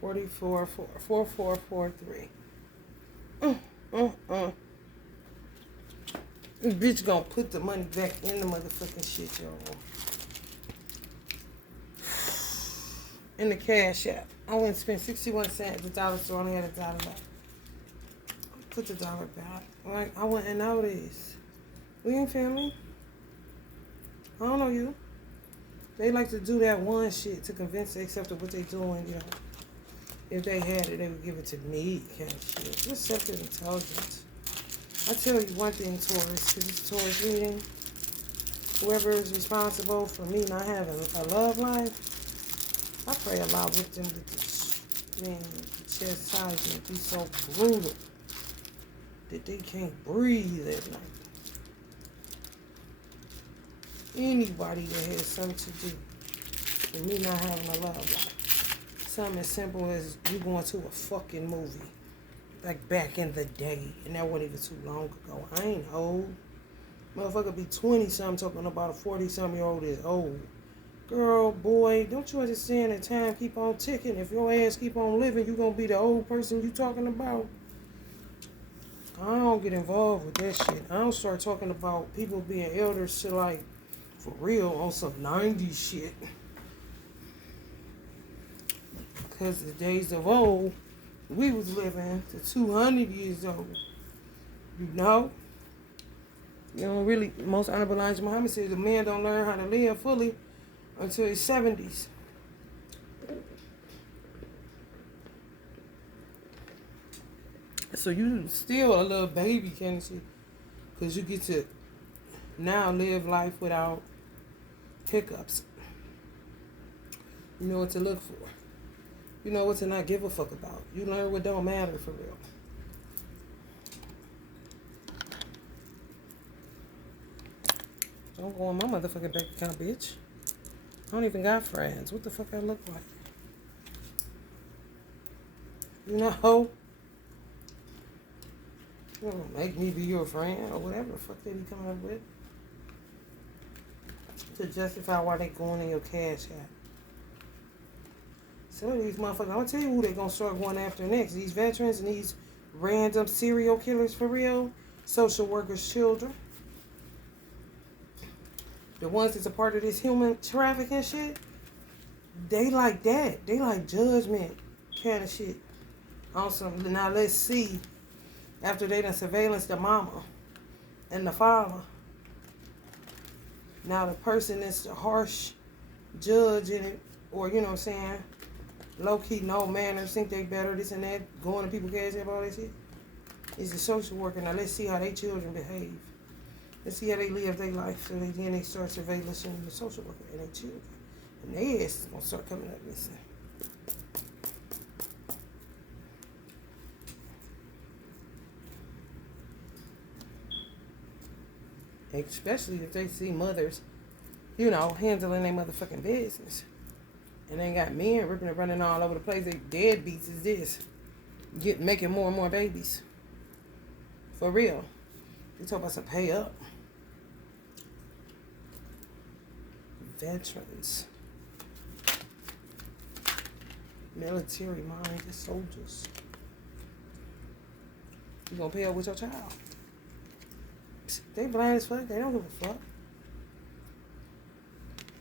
4443. This bitch gonna put the money back in the motherfucking shit, y'all. In the cash app. I went and spent 61 cents at the dollar store. I only had a dollar left. Put the dollar back. Like, I went and noticed. We ain't family. I don't know you. They like to do that one shit to convince they accepted what they doing, you know. If they had it, they would give it to me, kind of shit. Just selective intelligence. I tell you one thing, Taurus, because it's Taurus reading. Whoever is responsible for me not having a love life, I pray a lot with them that the chastisement be so brutal that they can't breathe at night. Anybody that has something to do with me not having a love life. Something as simple as you going to a fucking movie. Like back in the day. And that wasn't even too long ago. I ain't old. Motherfucker be 20-something talking about a 40-something-year-old is old. Girl, boy, don't you understand that time keep on ticking? If your ass keep on living, you gonna be the old person you talking about. I don't get involved with that shit. I don't start talking about people being elders to like, for real, on some 90s shit. Because the days of old, we was living to 200 years old. You know? You don't really, most Honorable Elijah Muhammad says the man don't learn how to live fully until his 70s. So you still a little baby, can't you? Because you get to now live life without hiccups. You know what to look for. You know what to not give a fuck about. You learn what don't matter for real. Don't go on my motherfucking bank account, bitch. I don't even got friends. What the fuck I look like? You know? You don't make me be your friend or whatever the fuck they be coming up with. To justify why they going in your cash app. Some of these motherfuckers, I'm gonna tell you who they gonna start going after next. These veterans and these random serial killers for real. Social workers' children. The ones that's a part of this human trafficking shit. They like that. They like judgment kind of shit. Awesome. Now let's see. After they done surveillance the mama and the father. Now the person that's the harsh judge in it, or you know what I'm saying, low-key, no manners, think they better, this and that, going to people's gas, all that shit, is a social worker. Now let's see how they children behave. Let's see how they live their life. So then they start surveillancing the social worker and their children. And their ass is going to start coming up missing. Especially if they see mothers, you know, handling their motherfucking business. And they got men ripping and running all over the place. They deadbeats is this. Making more and more babies. For real. You talk about some pay up. Veterans. Military-minded soldiers. You gonna pay up with your child. They blind as fuck. They don't give a fuck.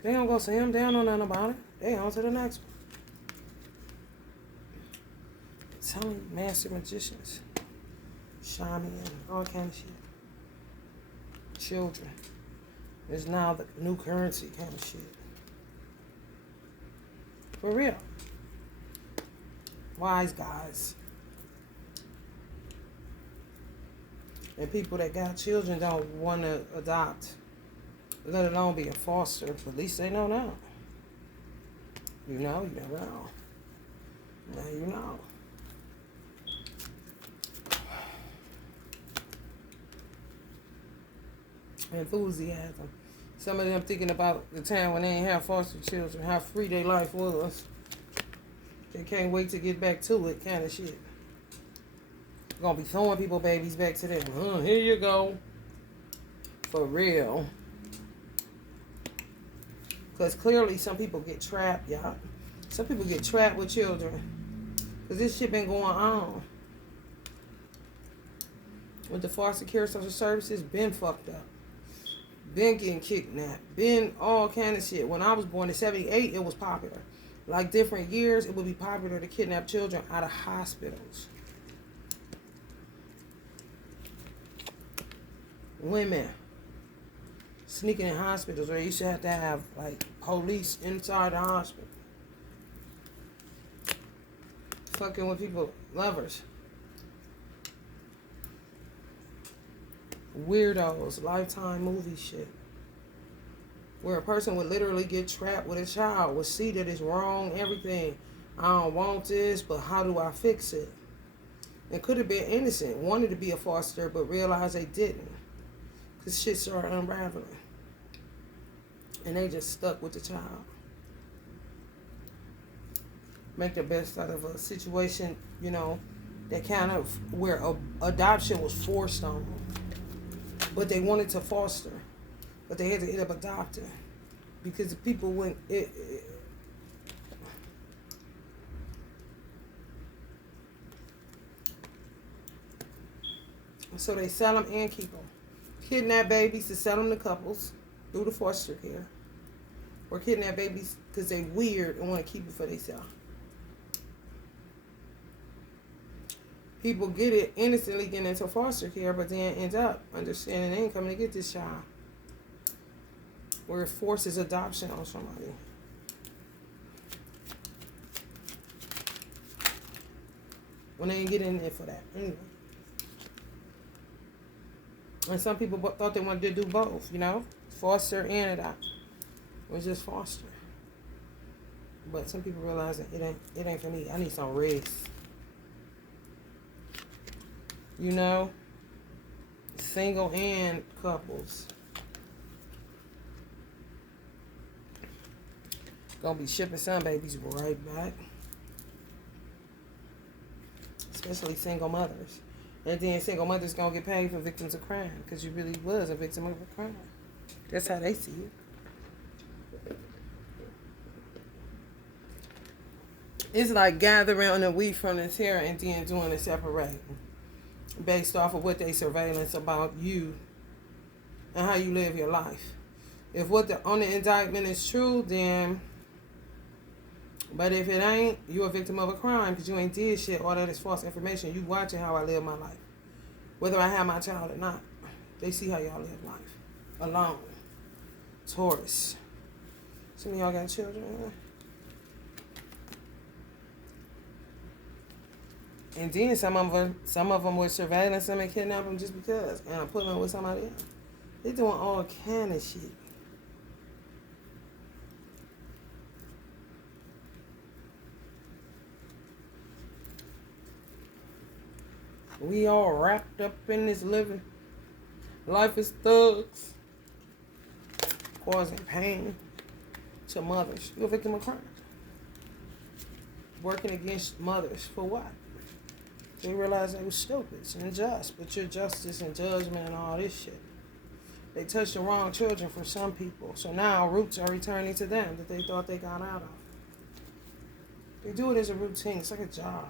They don't go see him. They don't know nothing about it. They on to the next one. I'm telling you, master magicians, shaman, all kind of shit. Children. It's now the new currency kind of shit. For real. Wise guys. And people that got children don't want to adopt, let alone be a foster. But at least they know now. You know, you never know. Now you know. Enthusiasm. Some of them thinking about the time when they ain't have foster children, how free their life was. They can't wait to get back to it, kind of shit. Gonna be throwing people babies back to them. Here you go. For real. Because clearly some people get trapped, y'all. Some people get trapped with children. Because this shit been going on. With the foster care social services, been fucked up. Been getting kidnapped. Been all kind of shit. When I was born in 78, it was popular. Like different years, it would be popular to kidnap children out of hospitals. Women sneaking in hospitals where you used to have like police inside the hospital. Fucking with people, lovers. Weirdos, Lifetime movie shit. Where a person would literally get trapped with a child, would see that it's wrong, everything. I don't want this, but how do I fix it? It could have been innocent, wanted to be a foster, but realized they didn't. Because shit started unraveling. And they just stuck with the child. Make the best out of a situation, you know, that kind of where adoption was forced on them. But they wanted to foster. But they had to end up adopting. Because the people went... So they sell them and keep them. Kidnap babies to sell them to couples through the foster care. Or kidnap babies because they weird and want to keep it for themselves. People get it innocently getting into foster care, but then end up understanding they ain't coming to get this child. Where it forces adoption on somebody. When they ain't getting in there for that. Anyway. And some people thought they wanted to do both, you know? Foster and adopt. Or just foster. But some people realize that it ain't for me. I need some rest. You know? Single and couples. Gonna be shipping some babies right back. Especially single mothers. And then single mothers gonna get paid for victims of crime. Because you really was a victim of a crime. That's how they see it. It's like gathering the wheat from the tare and then doing the separating. Based off of what they surveillance about you and how you live your life. If what on the indictment is true, then... But if it ain't, you're a victim of a crime because you ain't did shit. All that is false information. You watching how I live my life. Whether I have my child or not. They see how y'all live life. Alone. Taurus. Some of y'all got children. And then some of them were surveillance them and kidnap them just because. And I'm putting them with somebody else. They doing all kind of shit. We all wrapped up in this living. Life is thugs. Causing pain to mothers. You're a victim of crime. Working against mothers for what? They realized they were stupid and unjust. But your justice and judgment and all this shit. They touched the wrong children for some people. So now roots are returning to them that they thought they got out of. They do it as a routine. It's like a job.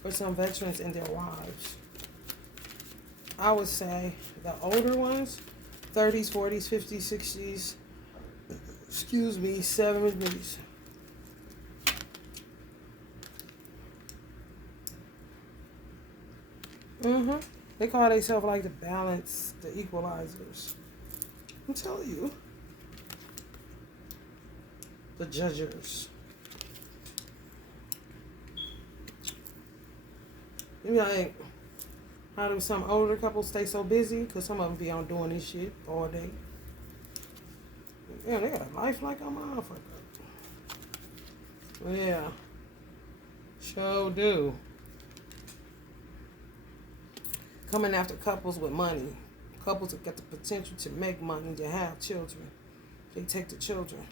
For some veterans and their wives. I would say the older ones, 30s, 40s, 50s, 60s, 70s. They call themselves like the balance, the equalizers. I'm telling you. The judgers. You know, like, how do some older couples stay so busy? Because some of them be on doing this shit all day. Yeah, they got a life like a motherfucker. Yeah. Sure do. Coming after couples with money. Couples that got the potential to make money, to have children. They take the children.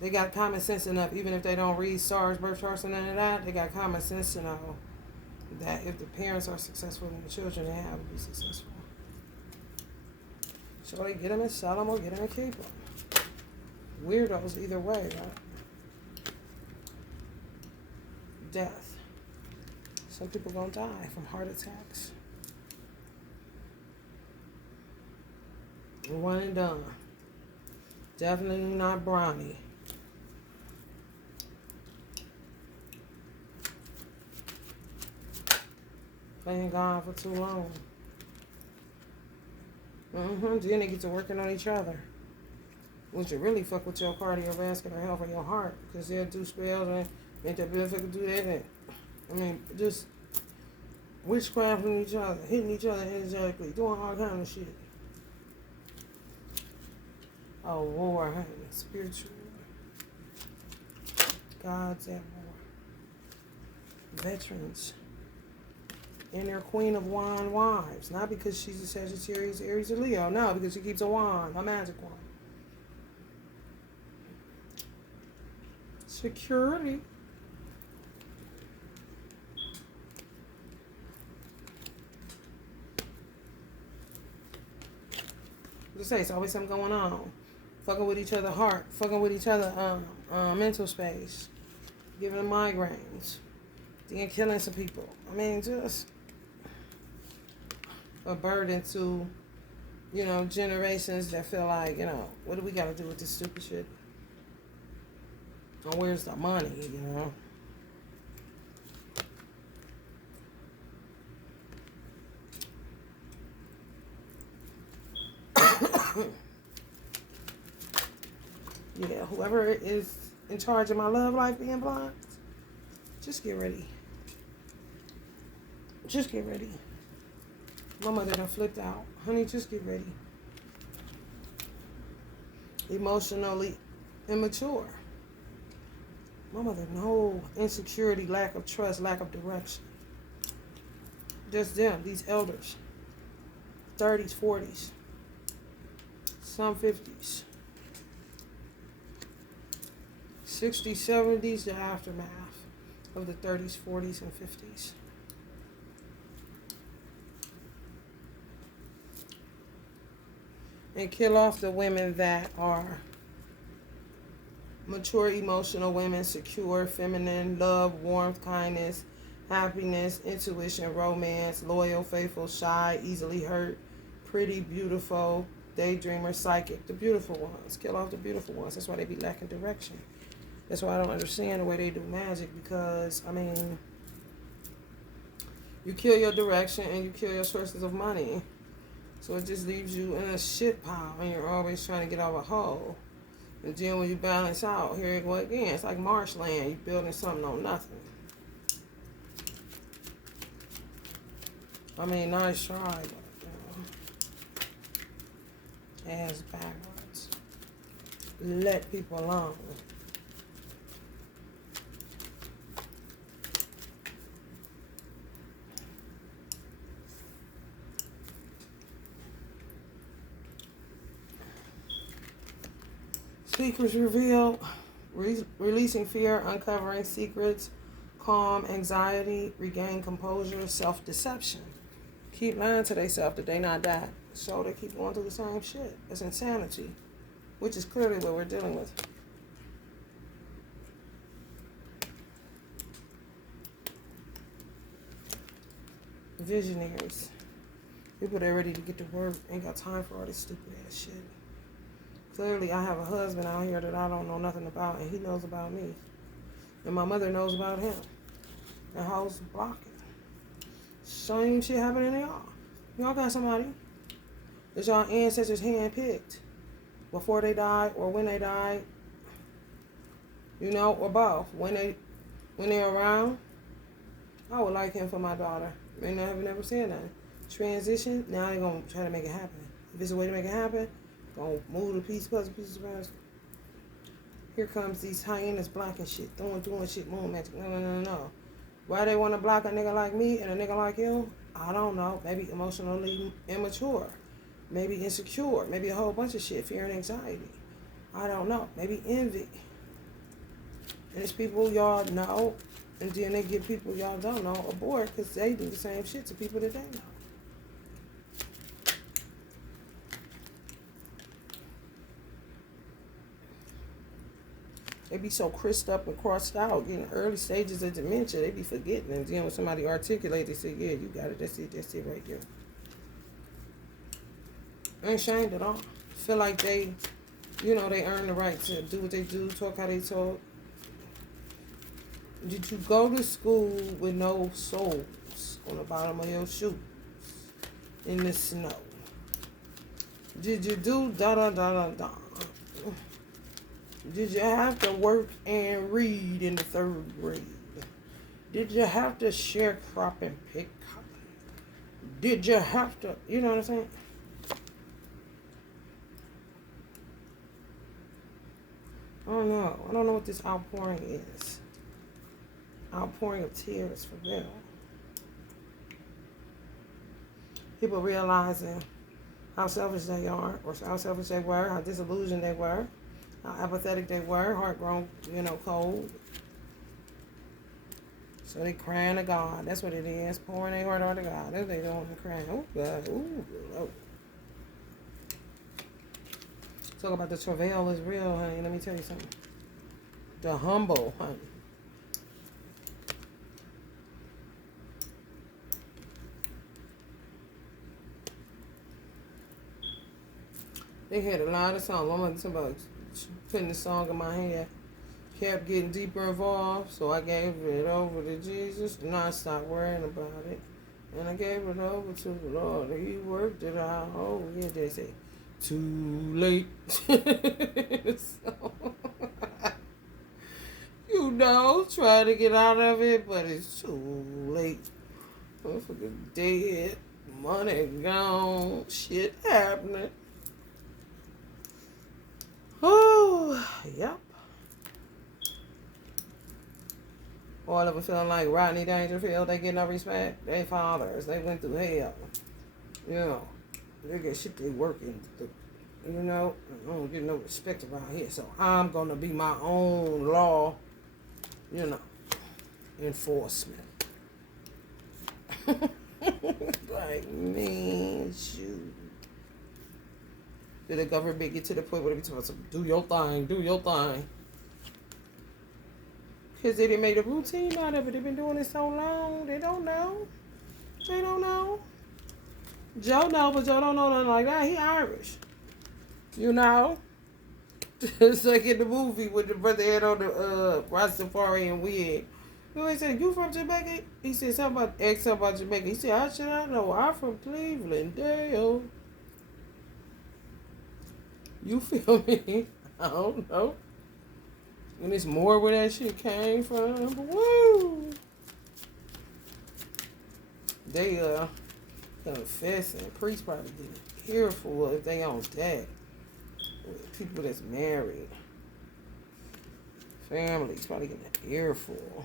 They got common sense enough, even if they don't read stars, birth charts, and none of that, they got common sense to know that if the parents are successful, then the children they have will be successful. So they get them and sell them or get them and keep them. Weirdos either way, right? death. Some people gonna die from heart attacks. One and done. Definitely not brownie. Playing God for too long. Then they get to working on each other. Which would really fuck with your cardiovascular health or your heart. Because they'll do spells and make that motherfucker do that. And, I mean, just witchcraft on each other. Hitting each other energetically. Doing all kind of shit. Oh, war, honey. Spiritual. God's at war. Veterans. And their queen of wand wives. Not because she's a Sagittarius, Aries, or Leo. No, because she keeps a wand. A magic wand. Security. Just say it's always something going on. Fucking with each other heart. Fucking with each other mental space. Giving them migraines. Then killing some people. I mean, just a burden to, generations that feel like, what do we got to do with this stupid shit? And where's the money, Yeah, whoever is in charge of my love life being blind, just get ready. Just get ready. My mother done flipped out. Honey, just get ready. Emotionally immature. My mother, no insecurity, lack of trust, lack of direction. Just them, these elders. 30s, 40s. Some 50s. 60s, 70s, the aftermath of the 30s, 40s, and 50s. And kill off the women that are mature, emotional women, secure, feminine, love, warmth, kindness, happiness, intuition, romance, loyal, faithful, shy, easily hurt, pretty, beautiful, daydreamer, psychic. The beautiful ones. Kill off the beautiful ones. That's why they be lacking direction. That's why I don't understand the way they do magic, because, you kill your direction and you kill your sources of money. So it just leaves you in a shit pile and you're always trying to get out of a hole. And then when you balance out, here you go again. It's like marshland. You're building something on nothing. Nice try, but, ass backwards. Let people alone. Secrets revealed, releasing fear, uncovering secrets, calm anxiety, regain composure, self-deception. Keep lying to themselves that they not that. So they keep going through the same shit. It's insanity, which is clearly what we're dealing with. Visionaries. People that are ready to get to work ain't got time for all this stupid ass shit. Clearly, I have a husband out here that I don't know nothing about, and he knows about me. And my mother knows about him. And hoes blocking. Same shit happening to y'all. Y'all got somebody that y'all ancestors handpicked before they died or when they died, or both. When they're around, I would like him for my daughter. May not have never said nothing. Transition, now they're going to try to make it happen. If it's a way to make it happen, gonna move the piece, puzzle pieces around. Here comes these hyenas blocking shit, doing shit, moon magic. No. Why they want to block a nigga like me and a nigga like you? I don't know. Maybe emotionally immature. Maybe insecure. Maybe a whole bunch of shit. Fear and anxiety. I don't know. Maybe envy. And it's people y'all know, and then they get people y'all don't know aboard because they do the same shit to people that they know. They be so crisped up and crossed out, getting early stages of dementia. They be forgetting. And then when somebody articulates, they say, yeah, you got it. That's it right there. I ain't ashamed at all. Feel like they, they earn the right to do what they do, talk how they talk. Did you go to school with no soles on the bottom of your shoes in the snow? Did you do da-da-da-da-da? Did you have to work and read in the 3rd grade? Did you have to share crop and pick cotton? Did you have to, you know what I'm saying? I don't know. I don't know what this outpouring is. Outpouring of tears for real. People realizing how selfish they are, or how selfish they were, how disillusioned they were, how apathetic they were, heart grown, cold. So they crying to God. That's what it is. Pouring their heart out to God. That's what they doing. Crying. Oh, God. Ooh, oh. Talk about the travail is real, honey. Let me tell you something. The humble, honey. They had a lot of songs. I'm talking about putting the song in my head. Kept getting deeper involved, so I gave it over to Jesus, and I stopped worrying about it. And I gave it over to the Lord. He worked it out. Oh, yeah, they say, too late. So, try to get out of it, but it's too late. Motherfucker dead, money gone, shit happening. Oh, yep. All of them feeling like Rodney Dangerfield. They get no respect. They fathers. They went through hell. They get shit they working. I don't get no respect around here. So I'm going to be my own law, enforcement. Like, man, shoot. Did the government get to the point where they be talking about, do your thing. Because they didn't make a routine out of it. They've been doing it so long. They don't know. Joe know, but Joe don't know nothing like that. He Irish. Just like in the movie with the brother had on the Rastafarian wig. He said, you from Jamaica? He said something about Jamaica. He said, how should I know? I'm from Cleveland. Dale. You feel me? I don't know. And it's more where that shit came from. But woo! They confessing. Priests probably getting earful if they on deck. With people that's married. Families probably getting an earful.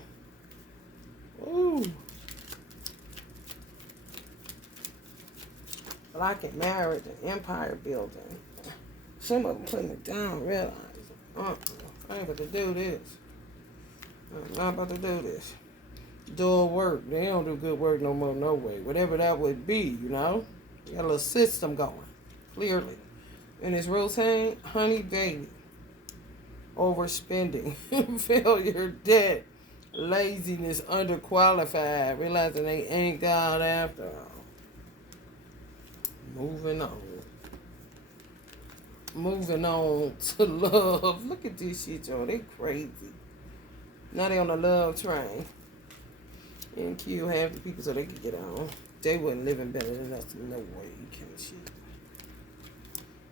Ooh. Black and married, the empire building. Some of them putting it down, realizing, I ain't about to do this. I'm not about to do this. Dull work. They don't do good work no more, no way. Whatever that would be, You got a little system going, clearly. And his routine, honey baby. Overspending, failure, debt, laziness, underqualified, realizing they ain't God after all. Moving on to love. Look at this shit, y'all. They crazy. Now they on the love train. And kill half the people so they could get on. They wasn't living better than us. No way. You can't shit.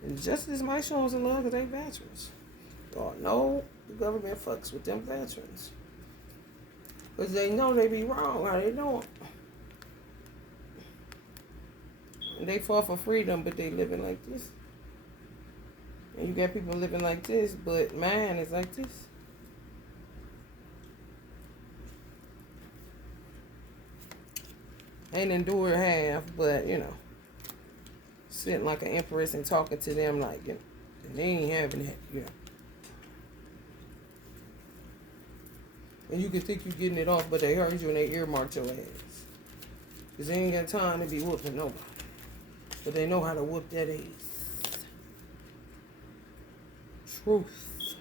And justice might show us in love because they veterans. God, no, the government fucks with them veterans. Because they know they be wrong. How they doing? And they fought for freedom, but they living like this. And you got people living like this, but mine is like this. Ain't endure half, but, sitting like an empress and talking to them like, and they ain't having that, And you can think you're getting it off, but they heard you and they earmarked your ass. Because they ain't got time to be whooping nobody. But they know how to whoop that ass. Truth.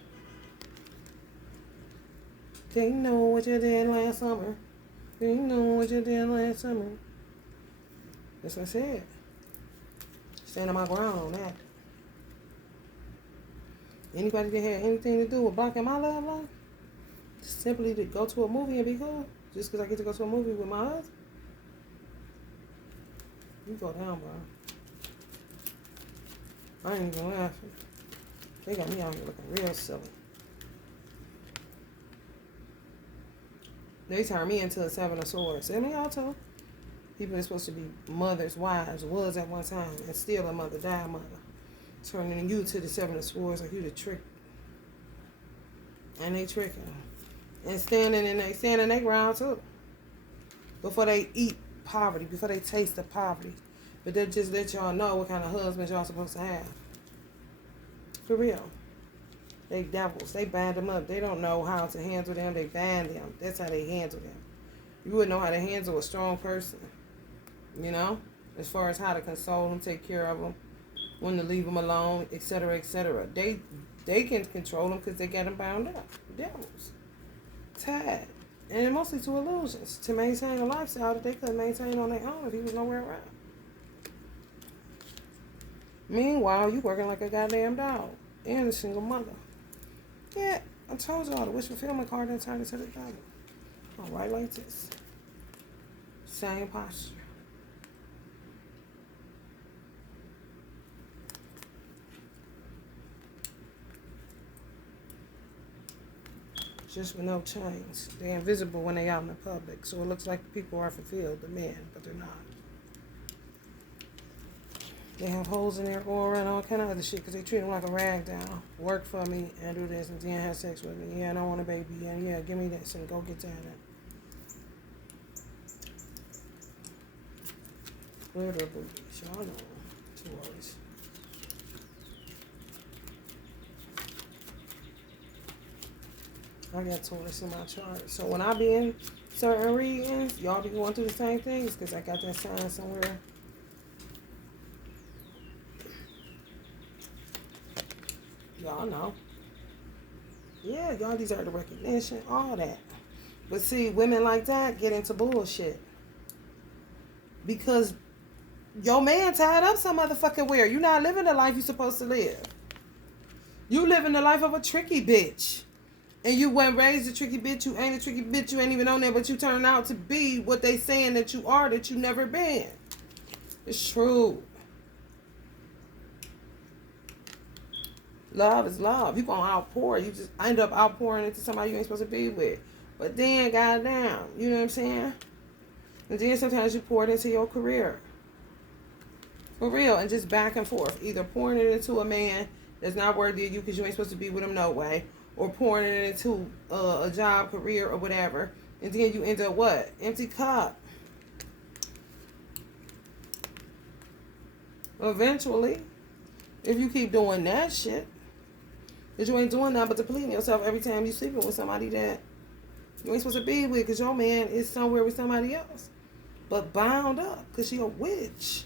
Can't know what you did last summer. Can't know what you did last summer. That's what I said. Standing my ground on that. Anybody that had anything to do with blocking my love life, simply to go to a movie and be cool, just because I get to go to a movie with my husband, you go down, bro. I ain't even laughing. They got me out here looking real silly. They turned me into a seven of swords. And me also. People that's supposed to be mothers, wives, was at one time, and still a mother, died mother. Turning you to the seven of swords like you the trick. And they tricking them. And standing their ground too. Before they eat poverty, before they taste the poverty. But they'll just let y'all know what kind of husbands y'all supposed to have. For real. They devils. They bind them up. They don't know how to handle them. They bind them. That's how they handle them. You wouldn't know how to handle a strong person. You know? As far as how to console them, take care of them, when to leave them alone, etc., etc. They can control them because they got them bound up. Devils. Tied. And mostly to illusions. To maintain a lifestyle that they couldn't maintain on their own if he was nowhere around. Meanwhile, you working like a goddamn dog. And a single mother. Yeah, I told y'all the wish fulfillment card didn't turn into the dragon. All right, like this. Same posture. Just with no chains. They're invisible when they're out in the public. So it looks like people are fulfilled, the men, but they're not. They have holes in their aura and all kind of other shit because they treat them like a rag doll. Work for me and do this and then have sex with me. Yeah, and I want a baby. And yeah, give me this and go get that. Clear their boobies. Y'all know. Taurus. I got Taurus in my chart. So when I be in certain readings, y'all be going through the same things because I got that sign somewhere. Y'all know. Yeah, y'all deserve the recognition, all that. But see, women like that get into bullshit. Because your man tied up some motherfucking where. You not living the life you supposed to live. You living the life of a tricky bitch. And you weren't raised a tricky bitch. You ain't a tricky bitch. You ain't even on there. But you turn out to be what they saying that you are that you never been. It's true. Love is love. You gonna outpour. You just end up outpouring into somebody you ain't supposed to be with. But then, goddamn, you know what I'm saying? And then sometimes you pour it into your career. For real. And just back and forth. Either pouring it into a man that's not worthy of you because you ain't supposed to be with him no way. Or pouring it into a job, career, or whatever. And then you end up what? Empty cup. Eventually, if you keep doing that shit, because you ain't doing that but depleting yourself every time you sleeping with somebody that you ain't supposed to be with because your man is somewhere with somebody else. But bound up because she a witch.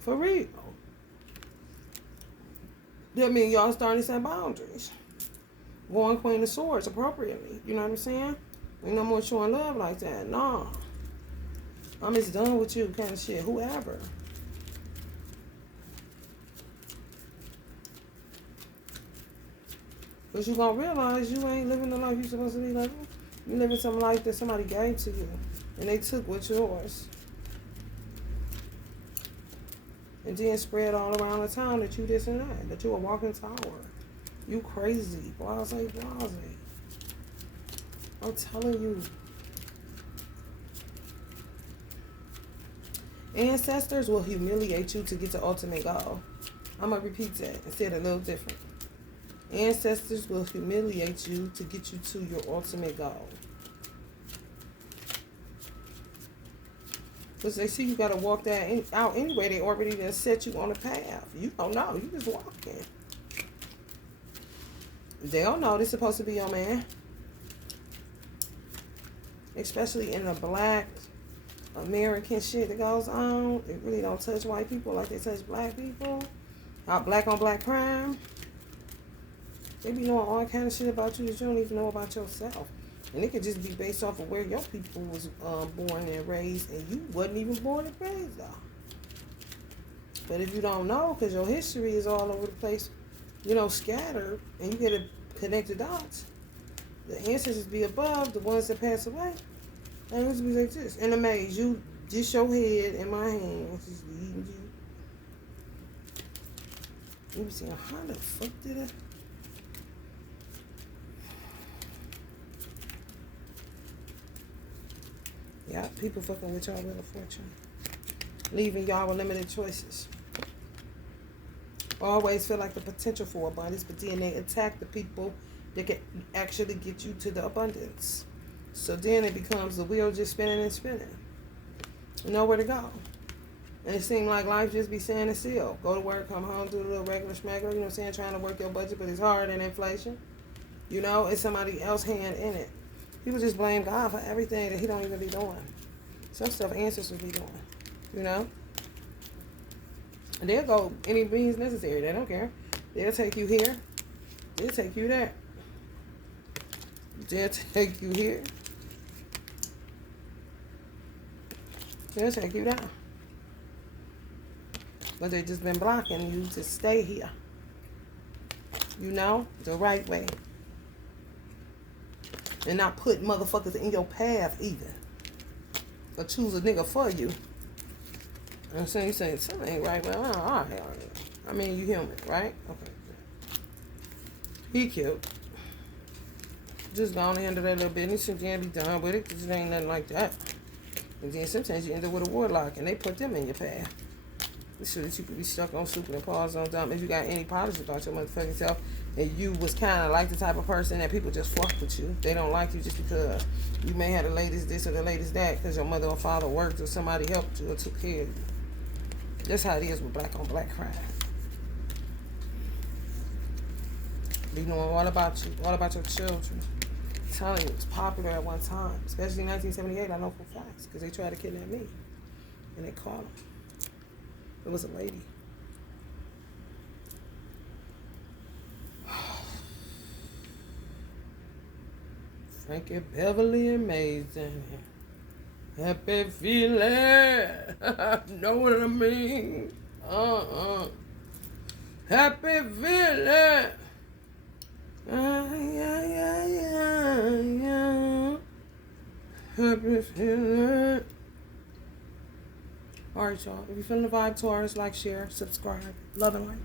For real. That means y'all starting to set boundaries. Going Queen of Swords appropriately. You know what I'm saying? Ain't no more showing love like that. Nah. I'm just done with you kind of shit. Whoever. But you gonna realize you ain't living the life you supposed to be living. You living some life that somebody gave to you. And they took what's yours. And then spread all around the town that you this and that. That you a walking tower. You crazy. Blase, blase. I'm telling you. Ancestors will humiliate you to get the ultimate goal. I'm going to repeat that and say it a little different. Ancestors will humiliate you to get you to your ultimate goal. Because they see you got to walk that out anyway. They already done set you on the path. You don't know. You just walking. They don't know this supposed to be your man. Especially in the black American shit that goes on. They really don't touch white people like they touch black people. Out black on black crime. They be knowing all kind of shit about you that you don't even know about yourself. And it could just be based off of where your people was born and raised, and you wasn't even born and raised though. But if you don't know, because your history is all over the place, scattered, and you get to connect the dots, the ancestors be above, the ones that pass away, and it's be like this. In the maze, you just your head in my hands, just leading you. You be saying, how the fuck did I? Yeah, people fucking with y'all with a fortune. Leaving y'all with limited choices. Always feel like the potential for abundance, but then they attack the people that can actually get you to the abundance. So then it becomes the wheel just spinning and spinning. Nowhere to go. And it seems like life just be standing still. Go to work, come home, do a little regular schmegler, you know what I'm saying? Trying to work your budget, but it's hard and inflation. It's somebody else's hand in it. People just blame God for everything that he don't even be doing. Some stuff ancestors be doing, And they'll go any means necessary. They don't care. They'll take you here. They'll take you there. They'll take you here. They'll take you down. But they just been blocking you to stay here. The right way. And not put motherfuckers in your path either. Or choose a nigga for you. I'm saying, you saying something ain't right. Well, all right. I mean, you human, right? Okay. He killed. Just gonna handle that little business and then be done with it, because it ain't nothing like that. And then sometimes you end up with a warlock and they put them in your path. So that you could be stuck on stupid and pause on dumb. If you got any polish about your motherfucking self, and you was kind of like the type of person that people just fuck with you. They don't like you just because you may have the latest this or the latest that, because your mother or father worked or somebody helped you or took care of you. That's how it is with black on black crime. Be knowing all about you, all about your children. I'm telling you, it was popular at one time, especially in 1978. I know for facts, because they tried to kidnap me, and they caught them. It was a lady. Frankie Beverly amazing. Happy feeling. Know what I mean? Happy feeling. Yeah. Happy feeling. Alright, y'all. If you're feeling the vibe, Taurus, like, share, subscribe. Love and light.